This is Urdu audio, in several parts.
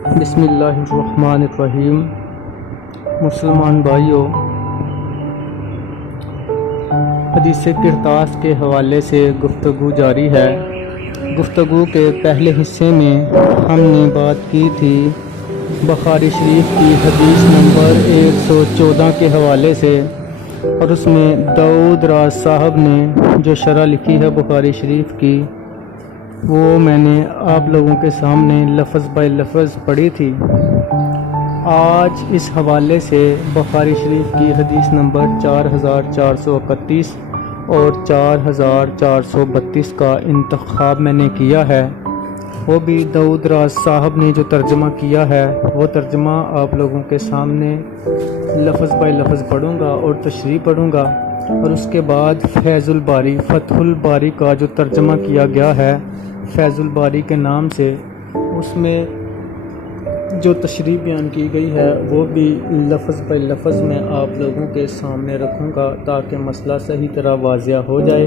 بسم اللہ الرحمن الرحیم۔ مسلمان بھائیوں، حدیث کرتاس کے حوالے سے گفتگو جاری ہے۔ گفتگو کے پہلے حصے میں ہم نے بات کی تھی بخاری شریف کی حدیث نمبر 114 کے حوالے سے، اور اس میں داؤد راز صاحب نے جو شرح لکھی ہے بخاری شریف کی، وہ میں نے آپ لوگوں کے سامنے لفظ بائی لفظ پڑھی تھی۔ آج اس حوالے سے بخاری شریف کی حدیث نمبر 4431 اور 4432 کا انتخاب میں نے کیا ہے۔ وہ بھی داؤد راز صاحب نے جو ترجمہ کیا ہے، وہ ترجمہ آپ لوگوں کے سامنے لفظ بائی لفظ پڑھوں گا اور تشریح پڑھوں گا، اور اس کے بعد فیض الباری، فتح الباری کا جو ترجمہ کیا گیا ہے فیض الباری کے نام سے، اس میں جو تشریح بیان کی گئی ہے وہ بھی لفظ بائی لفظ میں آپ لوگوں کے سامنے رکھوں گا تاکہ مسئلہ صحیح طرح واضح ہو جائے۔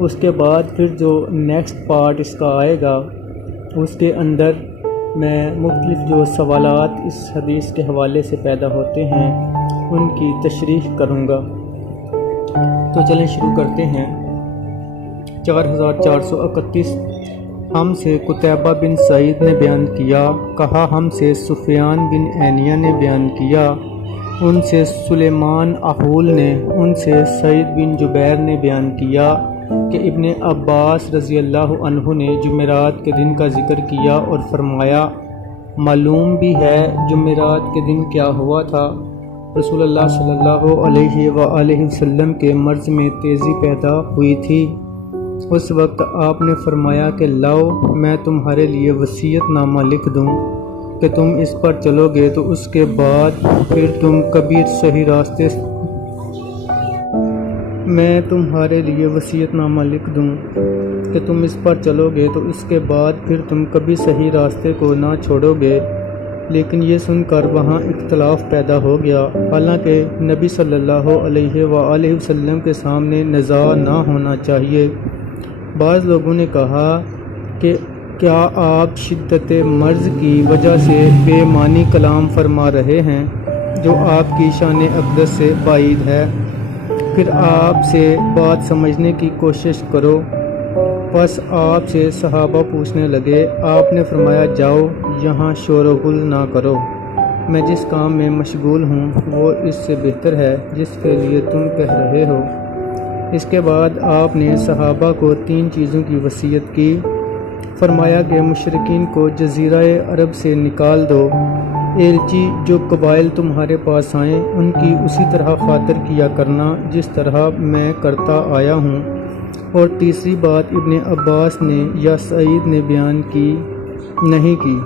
اس کے بعد پھر جو نیکسٹ پارٹ اس کا آئے گا، اس کے اندر میں مختلف جو سوالات اس حدیث کے حوالے سے پیدا ہوتے ہیں ان کی تشریح کروں گا۔ تو چلیں شروع کرتے ہیں۔ 4431 ہم سے قتیبہ بن سعید نے بیان کیا، کہا ہم سے سفیان بن عینیہ نے بیان کیا، ان سے سلیمان احول نے، ان سے سعید بن جبیر نے بیان کیا کہ ابن عباس رضی اللہ عنہ نے جمعرات کے دن کا ذکر کیا اور فرمایا، معلوم بھی ہے جمعرات کے دن کیا ہوا تھا۔ رسول اللہ صلی اللہ علیہ وآلہ وسلم کے مرض میں تیزی پیدا ہوئی تھی۔ اس وقت آپ نے فرمایا کہ لاؤ میں تمہارے لیے وصیت نامہ لکھ دوں کہ تم اس پر چلو گے تو اس کے بعد پھر تم کبھی صحیح راستے میں تمہارے لیے وصیت نامہ لکھ دوں کہ تم اس پر چلو گے تو اس کے بعد پھر تم کبھی صحیح راستے کو نہ چھوڑو گے۔ لیکن یہ سن کر وہاں اختلاف پیدا ہو گیا، حالانکہ نبی صلی اللہ علیہ وآلہ وسلم کے سامنے نزاع نہ ہونا چاہیے۔ بعض لوگوں نے کہا کہ کیا آپ شدت مرض کی وجہ سے بے معنی کلام فرما رہے ہیں جو آپ کی شان اقدس سے بعید ہے؟ پھر آپ سے بات سمجھنے کی کوشش کرو۔ پس آپ سے صحابہ پوچھنے لگے، آپ نے فرمایا جاؤ یہاں شور و غل نہ کرو، میں جس کام میں مشغول ہوں وہ اس سے بہتر ہے جس کے لیے تم کہہ رہے ہو۔ اس کے بعد آپ نے صحابہ کو 3 چیزوں کی وصیت کی۔ فرمایا کہ مشرکین کو جزیرہ عرب سے نکال دو، ایلچی جو قبائل تمہارے پاس آئیں ان کی اسی طرح خاطر کیا کرنا جس طرح میں کرتا آیا ہوں۔ اور تیسری بات ابن عباس نے یا سعید نے بیان کی نہیں کی،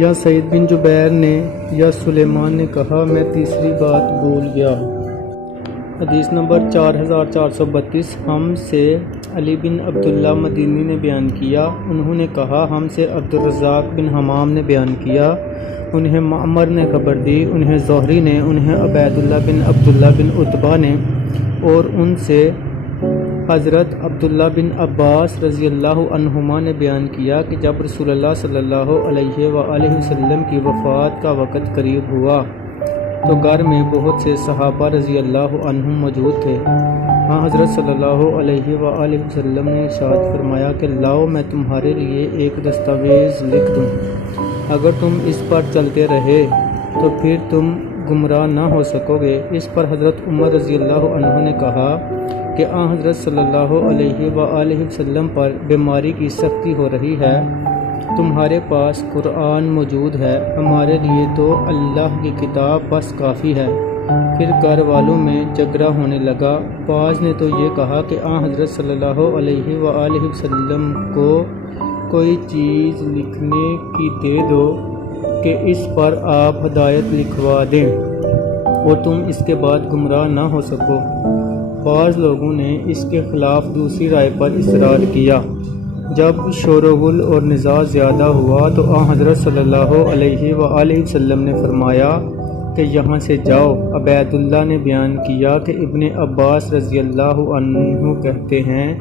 یا سعید بن جبیر نے یا سلیمان نے کہا میں تیسری بات بھول گیا۔ حدیث نمبر 4432 ہم سے علی بن عبداللہ مدینی نے بیان کیا، انہوں نے کہا ہم سے عبدالرزاق بن حمام نے بیان کیا، انہیں معمر نے خبر دی، انہیں زہری نے، انہیں عبیداللہ بن عبداللہ بن عتبہ نے، اور ان سے حضرت عبداللہ بن عباس رضی اللہ عنہما نے بیان کیا کہ جب رسول اللہ صلی اللہ علیہ وآلہ وسلم کی وفات کا وقت قریب ہوا تو گھر میں بہت سے صحابہ رضی اللہ عنہم موجود تھے۔ ہاں حضرت صلی اللہ علیہ وآلہ وسلم نے ارشاد فرمایا کہ لاؤ میں تمہارے لیے ایک دستاویز لکھ دوں، اگر تم اس پر چلتے رہے تو پھر تم گمراہ نہ ہو سکو گے۔ اس پر حضرت عمر رضی اللہ عنہ نے کہا کہ حضرت صلی اللہ علیہ وآلہ وسلم پر بیماری کی سختی ہو رہی ہے، تمہارے پاس قرآن موجود ہے، ہمارے لیے تو اللہ کی کتاب بس کافی ہے۔ پھر گھر والوں میں جھگڑا ہونے لگا، بعض نے تو یہ کہا کہ حضرت صلی اللہ علیہ وآلہ وسلم کو کوئی چیز لکھنے کی دے دو کہ اس پر آپ ہدایت لکھوا دیں اور تم اس کے بعد گمراہ نہ ہو سکو۔ بعض لوگوں نے اس کے خلاف دوسری رائے پر اصرار کیا۔ جب شور و غل اور نزاع زیادہ ہوا تو حضرت صلی اللہ علیہ وآلہ وسلم نے فرمایا کہ یہاں سے جاؤ۔ عبیداللہ نے بیان کیا کہ ابن عباس رضی اللہ عنہ کہتے ہیں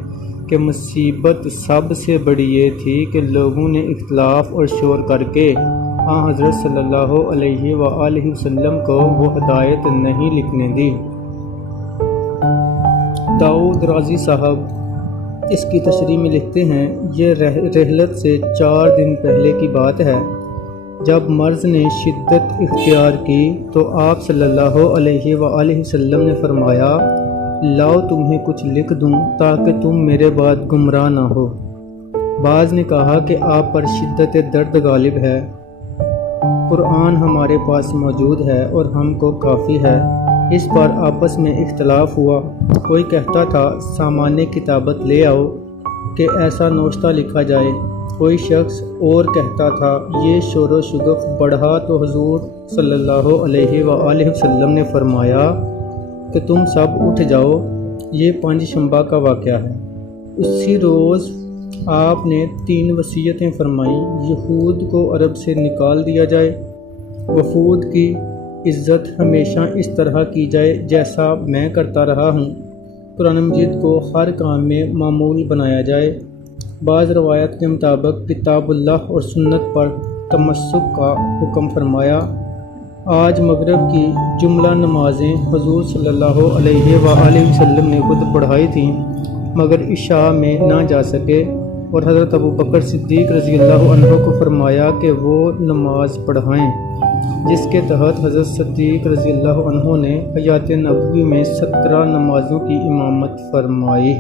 کہ مصیبت سب سے بڑی یہ تھی کہ لوگوں نے اختلاف اور شور کر کے حضرت صلی اللہ علیہ وآلہ وسلم کو وہ ہدایت نہیں لکھنے دی۔ داؤد رازی صاحب اس کی تشریح میں لکھتے ہیں، یہ رحلت سے 4 دن پہلے کی بات ہے۔ جب مرض نے شدت اختیار کی تو آپ صلی اللہ علیہ وآلہ وسلم نے فرمایا، لاؤ تمہیں کچھ لکھ دوں تاکہ تم میرے بعد گمراہ نہ ہو۔ بعض نے کہا کہ آپ پر شدت درد غالب ہے، قرآن ہمارے پاس موجود ہے اور ہم کو کافی ہے۔ اس پر آپس میں اختلاف ہوا۔ کوئی کہتا تھا سامان کتابت لے آؤ کہ ایسا نوشتہ لکھا جائے، کوئی شخص اور کہتا تھا یہ شور و شگف بڑھا تو حضور صلی اللہ علیہ وآلہ وسلم نے فرمایا کہ تم سب اٹھ جاؤ۔ یہ 5 شنبہ کا واقعہ ہے۔ اسی روز آپ نے 3 وصیتیں فرمائیں۔ یہود کو عرب سے نکال دیا جائے، وفود کی عزت ہمیشہ اس طرح کی جائے جیسا میں کرتا رہا ہوں، قرآن مجید کو ہر کام میں معمول بنایا جائے۔ بعض روایت کے مطابق کتاب اللہ اور سنت پر تمسک کا حکم فرمایا۔ آج مغرب کی جملہ نمازیں حضور صلی اللہ علیہ وآلہ وسلم نے خود پڑھائی تھیں مگر عشاء میں نہ جا سکے، اور حضرت ابوبکر صدیق رضی اللہ عنہ کو فرمایا کہ وہ نماز پڑھائیں، جس کے تحت حضرت صدیق رضی اللہ عنہ نے حیات نبوی میں 17 نمازوں کی امامت فرمائی۔